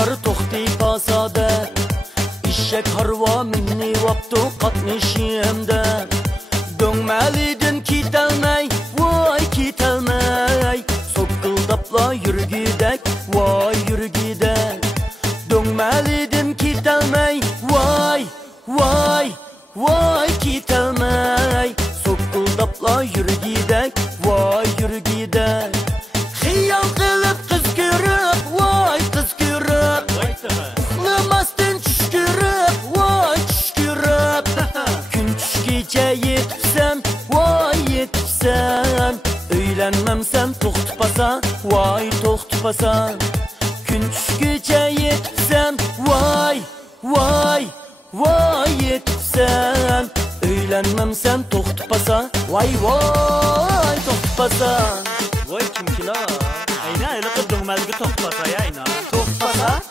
Atlar toxti pasada, işek harva minni vaptu qatnışımda. Döngmelidin kitelmey, vay kitelmey. Sokkıldapla yürgidek, vay yürgidek. Döngmelidin kitelmey, vay, vay, vay kitelmey. Sokkıldapla yürgidek, vay yürgidek. Xiyal qılıp kız görüp, vay kız görüp. Uxlamasdan çüş görüp, vay çüş görüp. Gün çüşkice yetipsen, vay yetipsen. Öylenmemsen toxtupasa, vay toxtupasa. Gün çüşkice yetipsen, vay, vay, vay yetipsen. Öylenmemsen toxtupasa, vay vay toxtupasa. Vay kimkin ha? Ayna öyle kıldığım elgi toxtupasa ya ayna. Toxtupasa?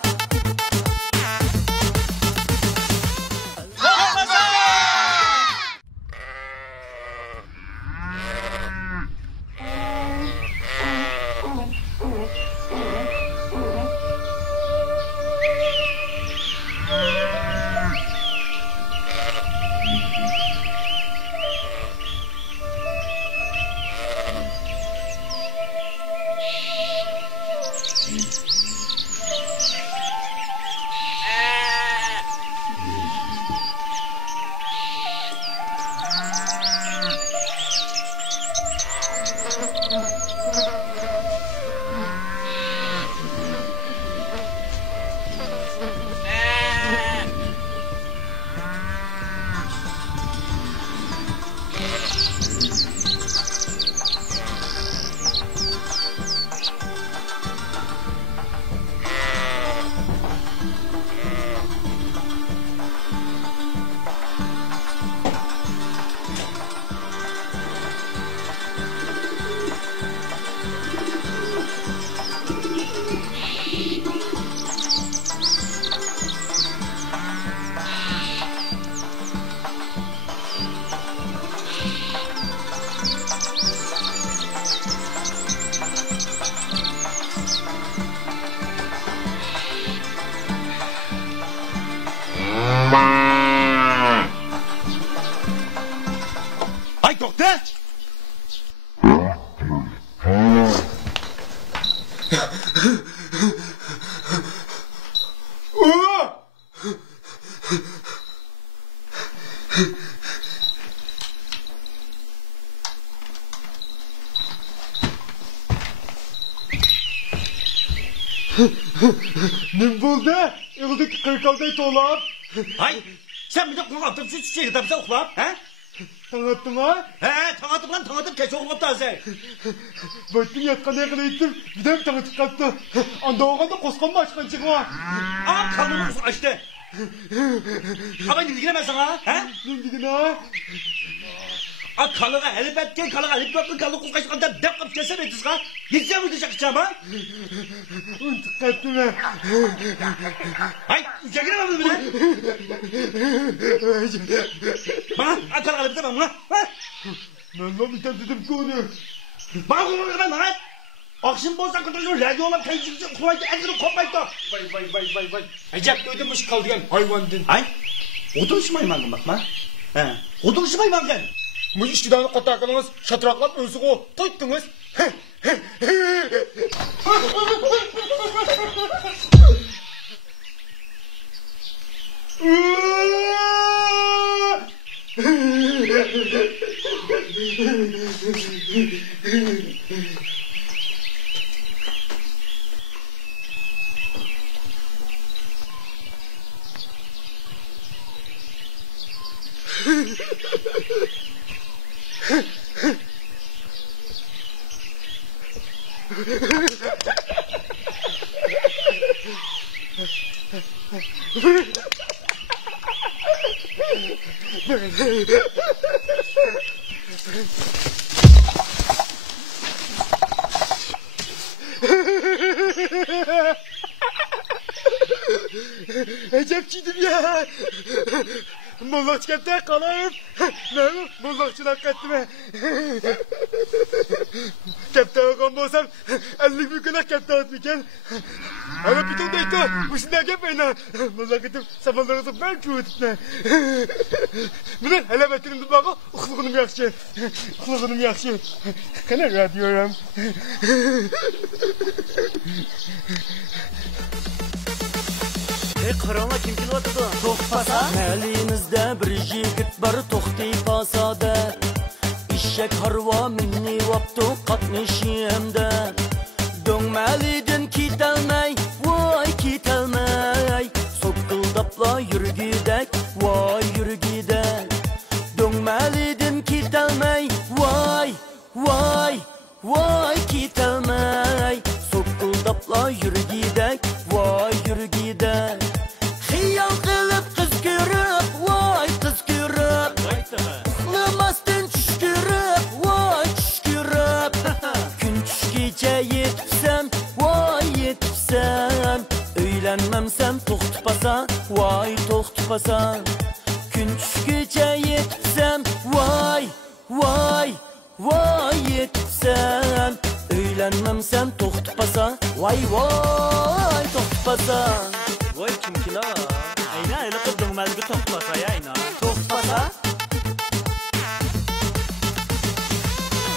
Ay doktor! Ne buldu? Evdeki kırkalday toğlam. Ay! Sen bir de kulak attın şu çiçeği de bize okulap, he? Tanıttın ha? He, tanıdım lan tanıdım, keşke okulap da sen. Baktım yatkanaya kadar gittim. Bir de mi tanıtıp kattı? Anda oğlan da koskan mı açkan çıkma? Aa, kanını açtı. Ama ne diyeyim ben sana, he? Ne gidin ha? Aa, kanına elip etken, kanına elip etken, kanını kuskaçkan da dekap keser etiniz ha? Gideceğim mi diyecek ha? Untuk kattım ha. Hay, çekil mi beni? Bana, at kanına elip etken bana, ha? Ben lan bir tane dedim ki onu. Bana kullanır ben lan. Akşam bozdan kurtuluşu, lagi olan kayıcıkçı kulaydı, elini kopmaydı. Vay. Acep duydunmuş kaldıgan hayvandın. Ay, oturuşmayım ben bakma. He, oturuşmayım ben. Bu iştidanı katakınız şatıraklap ölsün o. Toyttunuz. Ecepçiydim ya. Mollakçıkapta kalayım. Ne bu? Mollakçılık ettim. Kaptan olsam 50 bin kadar kaptan etmeyken. Ama bir ton da ito. Bu şimdi ne yapayım? Memleketim samanlarınızı ben çoğuttum. Bunu hele beterim de bakın. Uğurluğum yakşı. Uğurluğum yakşı. Kana diyorum. Qaranglar kim kelyapti? To'xtasa. Mahallimizda bir yigit bor to'xtay pasada. Ishak harvo minniyapti qatnashimda. Do'ngmalidan ketolmay, voy ketolmay. So'qildabla yurgidak, voy yurgidak. Do'ngmalidan ketolmay, voy, voy, voy ketolmay. So'qildabla yurgidak, voy yurgidak. Xiyol qilib qiz ko'rib, voy qiz ko'rib. Uxlamasdan tush ko'rib, voy tush ko'rib. Kun tushgacha yetibsan, voy yetibsan. Uylanmamsan to'xtpasan, voy to'xtpasan. Kun tushgacha yetibsan, voy, voy, voy yetibsan. Uylanmamsan to'xtpasan, voy voy to'xtpasan. Voy kimkina? Ayna ayna qildim malga to'xtasa ayna. To'xtpasa.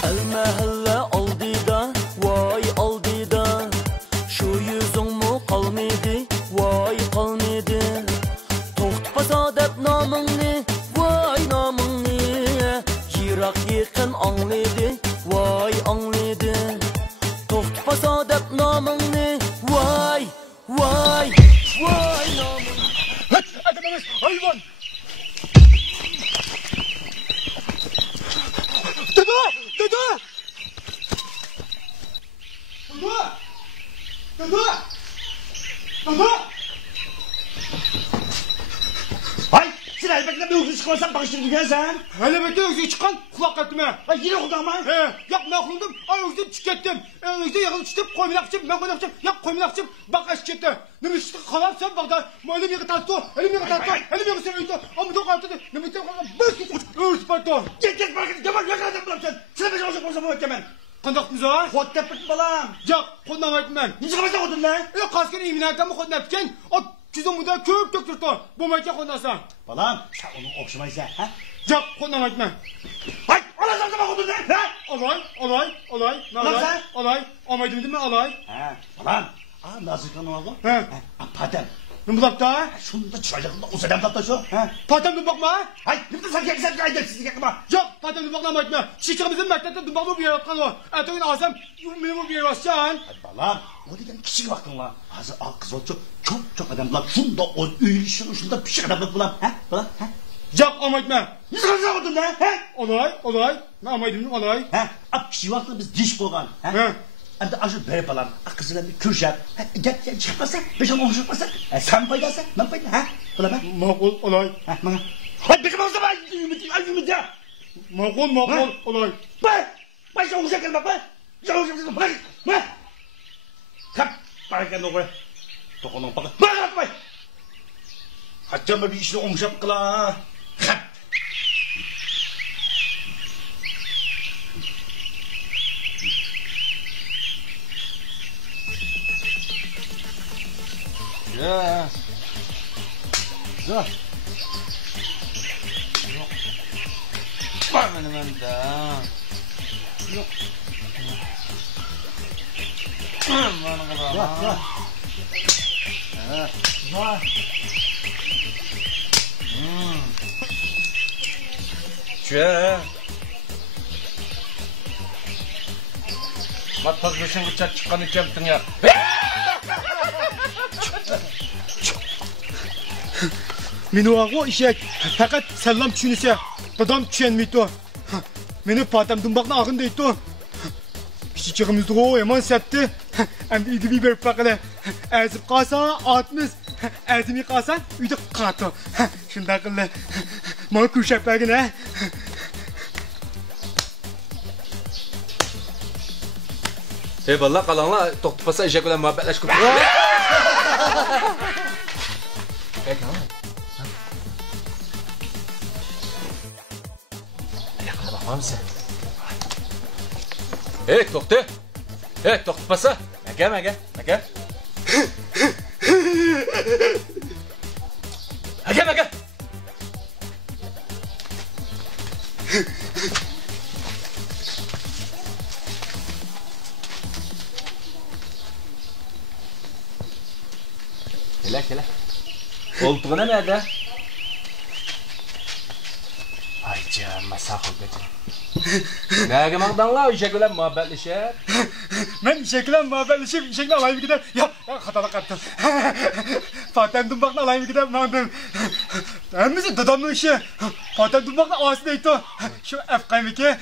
Al mahalla oldida, voy oldida. Shu yuzingmi qolmaydi, voy qolmaydi. To'xtpasa deb nomingni, voy nomingni. Yiroq yaqin anglaydi, voy anglaydi. To'xtpasa deb nomingni, voy, voy, voy nomingni. Adamımız hayvan. Dede! Dede! Dede! Dede! Dede! Hay, sen elbette bir öksüz çıkarsan bakıştır dünya sen. Hele bekle öksüz çıkan kulak ettim ha. Hay yine kulağım ha. Yapma aklımdım. Ay öksüz çıkarttım. Öksüz yakın çıkıp koymayacağım. Ben koymayacağım. Yap koymayacağım. Bak aşk etti. Ne bir kalan sen bak da. Elim yakı tattı. Elim yakı tattı. Elim yakı seviyordu. Ama da kalktı. Ne bir kalan. Örs pato. Git bak git. Kemal yakaladım bulam sen. Sen bir şey olsa bu Kemal. Kandak mıza? Kod tepet balam. Yok. Koddan aytım ben. Niye çıkamazsan kodun lan? Kasken iminayken mi koddan etken? O çizim burada köp döktürtü. Bu mayke koddansa. Balam sen onu okşamaysa ha? Yok. Koddan aytım ben. Hay ola sana kodun lan ha? Olay. Ne Nasıl? olay? Olay. Amaydım değil mi olay? Ha balam. Nazırkan oldu. He. Padem. Ne bulak da? Şunu da çıkacaklar. O sedem tatlı şu. Ha? Patem dur bakma. Hay ne de sen yaksan kaydetsiz yakma. Yok patem dur bakma aytma. Şişemizin mektepte dur bakma bir yere atkan o. Ertuğrul alsam benim bir yere atsan. Balam. O dedim küçük vaktin var. Hazır al kız olacak. Çok adamlar. Şunda o üyüşün şunda pişik adamlar bulam. Ha? Balam. Ha? Yok amaytma. Ne çıkarsan kodun lan ha? Olay. Ne amaydım olay. Ha? Ab küçük vaktin biz diş boğan. Ha? He. Hem de acı böyle falan. Kızına bir kürşat. Gel çıkmasa. Beşen onu çıkmasa. Sen faydası. Ben fayda. Ha? Bula ben. Makul olay. Ha? Bana. Hadi bir kımızda ben. Ümit ya. Makul olay. Ben sen olacak elbette. Ben. Sen olacak elbette. Ben. Kap. Bana kendine koy. Dokunun bakın. Ben. Hatta bir işini omuşap kıla. Kap. Ya. Zor. Yok. Var benim elimde. Yok. Bana kadar. Yok. Evet. Var. Şöyle. Matpaz beşin bıçak çıkan ikemtin ya. Meni o işek. Fakat selam düşünüse. Dadam düşünmeydi o. Meni patem dumbakla ağın deydi o. Küçüğümüzde o yaman septi. Hem de idimi verip bakıla. Ezip kalsa atmız. Ezimi kalsa uydu katı. Şimdi akıllı. Bana kuşak belki ne? Eyvallah kalanlar toktupasa işe göre muhabbetleş kurdu. Peki ama. Ne kadar bakmam sen? Hey to'xta. Hey to'xtapasa. Maka. Maka. Kela. Koltuğuna nerede? Ay canım masakol be. Nerede mağdanla işekle muhabbetleşer? Ben işekle muhabbetleşip işekle alayım gider. Ya hatalık attım. Fatih Dumbak'la alayım gider mağdan. Hemisi dadamın işi. Fatih Dumbak'la ağası neydi? Şu efkayım ki.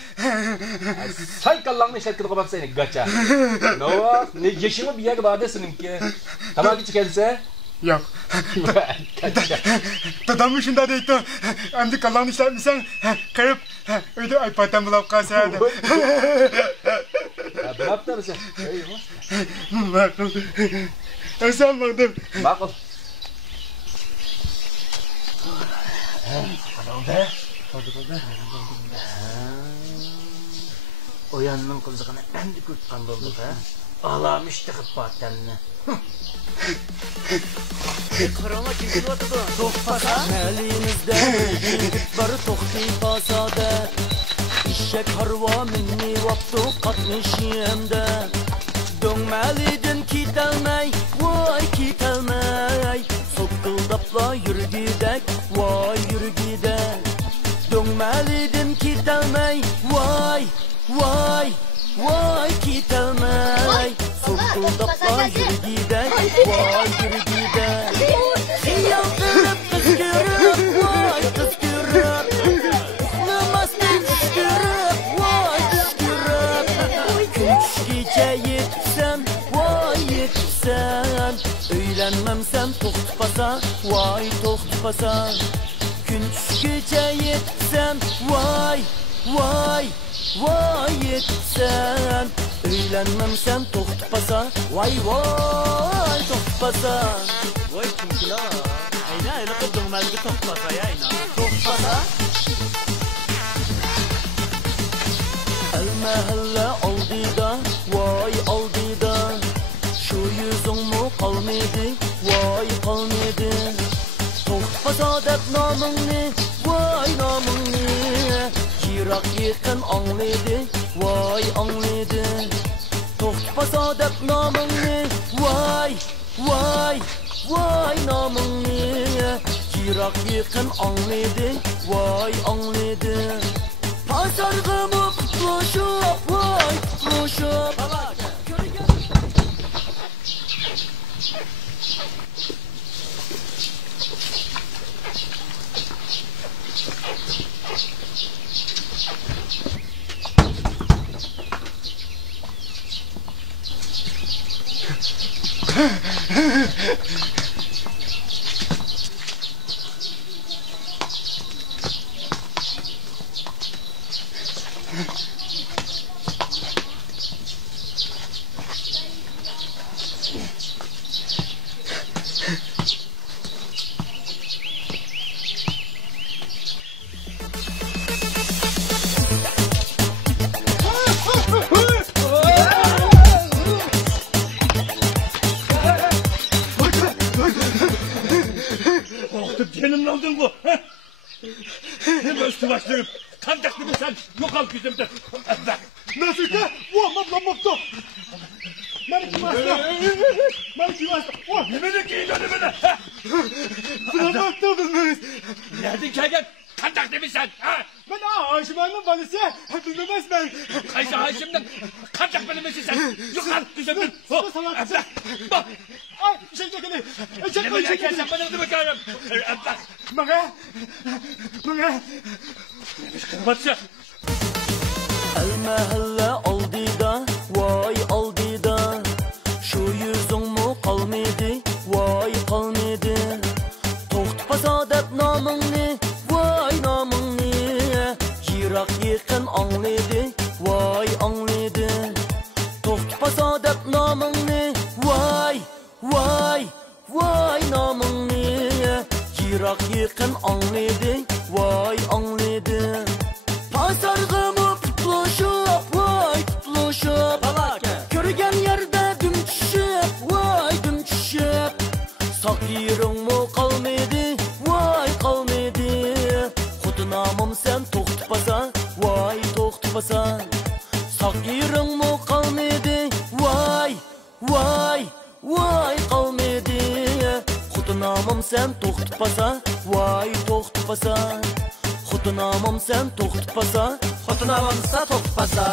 Say kallanma işletkili kopap seni gaça. Ne var? Ne yaşımı bir yer vardı seninki. Tamam ki çıkarsa? Yok. Dadamın işinde neydi? Hem de kallan işletmişsen kayıp. Öyle ay Fatih bulap kalsaydı. Ne yaptın sen? Bakıl. Sen baktım. Bakıl. O yanının kızıqını endi kurtqan bolduq ha. Ağlamışdı Fatih'ni. Qırana kim kelatıdı? To'xtasa. Məlimizdə yigit var to'xti pasada. İşek harva minni vaptu qatnışımda. Döngməlidin kitelmey, vay kitelmey. Soqqıldapla yürgidek, vay yürgidek. Döngməlidin kitelmey, vay kitelmey. Soqqıldapla yürgidek, vay yürgidek. Xiyal qilib qizgirib, vay qizgirib. Uxlamasdan tushkirib, vay tushkirib. Kun tushgacha yetibsan, vay yetibsan. Uylanmamsan to'xtapasa, vay to'xtapasa. Kun tushgacha yetibsan, vay yetibsan. Uylanmamsan to'xtapasa, vay to'xtapasa. Vay kimkilar? Ayna öyle kıldın melgi toxtapasa ya ayna. To'xtapasa. Al-mahalla oldida, vay oldida. Şu yüzüngmi qalmaydi, vay qalmaydi. To'xtapasa deb nomingni, vay nomingni. Yiroq yaqin anglaydi, vay anglaydi. To'xtapasa deb nomingni, vay nomingni. Yiroq yaqin anglaydi, vay anglaydi. Pasarg'imi qutlashib, vay qutlashib. Senin aldın bu. Hem üstü başlayıp kan taklidi sen yok al yüzümden. Nasıl ki? Mamma. Ben kim hasta? Yemedik iyi dönü beni. Bırakmaktı bilmemiz. Nereden gelgen kan taklidi sen? Ben Haşiman'ın valisi. Bilmemez ben. Kaysa Haşim'den kan taklidi misin sen? Yok al yüzümden. Bak. Ay şey çekili. Yemedik sen bana ne bakarım. Bana. Batça. Al-mahalla oldida, vay oldida. Şu yüzüngmi qalmaydi, vay qalmaydi. To'xtapasa deb nomingni, vay nomingni. Yiroq yaqin anglaydi, vay anglaydi. To'xtapasa deb nomingni, vay nomingni. Yiroq yaqin anglaydi, vay anglaydi. Pasarg'imi qutlashib, vay qutlashib. Xotunamam sen to'xtapasa, voy to'xtapasa. Saqiringmi qalmidi, voy qalmidi. Xotunamam sen to'xtapasa, voy to'xtapasa. Xotunamam sen to'xtapasa, Xotunamam sen to'xtapasa.